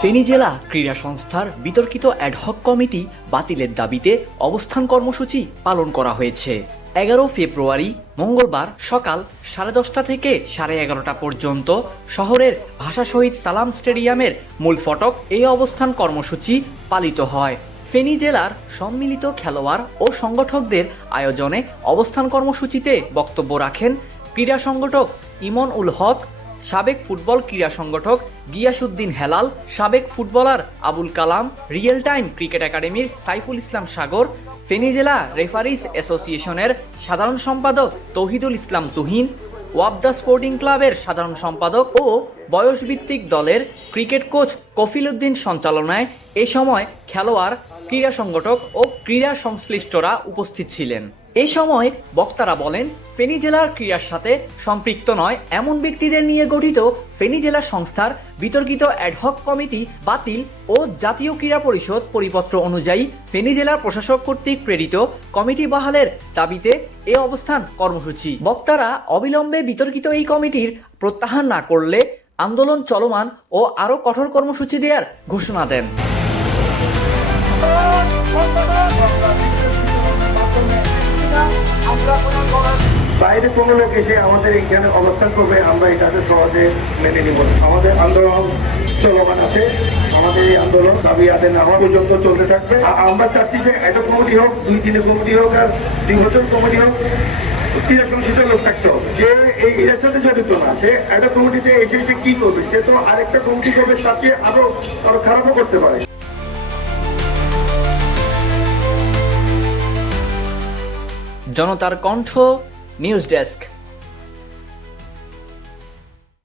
ফেনী জেলা ক্রীড়া সংস্থার বিতর্কিত অ্যাডহক কমিটি বাতিলের দাবিতে অবস্থান কর্মসূচি পালন করা হয়েছে। এগারো ফেব্রুয়ারি, মঙ্গলবার সকাল সাড়ে দশটা থেকে সাড়ে এগারোটা পর্যন্ত শহরের ভাষা শহীদ সালাম স্টেডিয়ামের মূল ফটক এই অবস্থান কর্মসূচি পালিত হয়। ফেনী জেলার সম্মিলিত খেলোয়াড় ও সংগঠকদের আয়োজনে অবস্থান কর্মসূচিতে বক্তব্য রাখেন ক্রীড়া সংগঠক ইমন উল হক সাবেক ফুটবল ক্রীড়া সংগঠক গিয়াসুদ্দিন হেলাল, সাবেক footballer Abul Kalam real time cricket একাডেমির সাইফুল ইসলাম সাগর ফেনী জেলা রেফারিস অ্যাসোসিয়েশনের সাধারণ সম্পাদক তৌহিদুল ইসলাম তুহিন, ওয়াবদা স্পোর্টিং ক্লাবের সাধারণ সম্পাদক ও বয়সভিত্তিক দলের ক্রিকেট কোচ কফিল উদ্দিন সঞ্চালনায় এ সময় খেলোয়াড়, ক্রীড়া সংগঠক ও ক্রীড়া সংশ্লিষ্টরা উপস্থিত ছিলেন। এই সময় বক্তারা বলেন, ফেনী জেলার ক্রীড়ার সাথে সম্পৃক্ত নয়। এমন ব্যক্তিদের নিয়ে গঠিত ফেনী জেলা সংস্থার বিতর্কিত অ্যাডহক কমিটি বাতিল ও জাতীয় ক্রীড়া পরিষদ পরিপত্র অনুযায়ী ফেনী জেলার প্রশাসক কর্তৃক প্রেরিত কমিটি বহালের দাবিতে এ অবস্থান কর্মসূচি। বক্তারা অবিলম্বে বিতর্কিত এই কমিটির প্রত্যাহার না করলে আন্দোলন চলমান ও আরও কঠোর কর্মসূচি দেওয়ার ঘোষণা দেন। বাইরে কোনো লোক এসে আমাদের এখানে অবস্থান করবে, আমরা এটাকে সহজে মেনে নিব। আমাদের আন্দোলন চলমান আছে। আমাদের এই আন্দোলন দাবি আদায় না হওয়া পর্যন্ত চলতে থাকবে। আ- আমরা চাচ্ছি যে একটা কমিটি হোক, দুই দিনের কমিটি হোক আর দুই বছর কমিটি হোক লোক এই এর সাথে জড়িত না, সে কমিটিতে এসে এসে কি করবে, সে তো আরেকটা কমিটি করবে তাকে আরও আরও খারাপও করতে পারে। জনতার কণ্ঠ নিউজ ডেস্ক